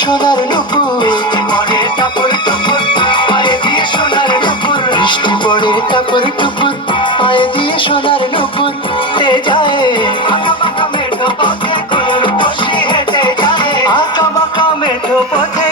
সোনার নুপুর, পরে টাপুর টুপুর পায়ে দিয়ে সোনার নুপুর, বৃষ্টি পড়ে টাপুর টুপুর পায়ে দিয়ে সোনার নুপুর তে যায়। আঁকা বাঁকা মেঠো পথে গরুর বসি হেঁটে যায়, আঁকা বাঁকা মেঠো পথে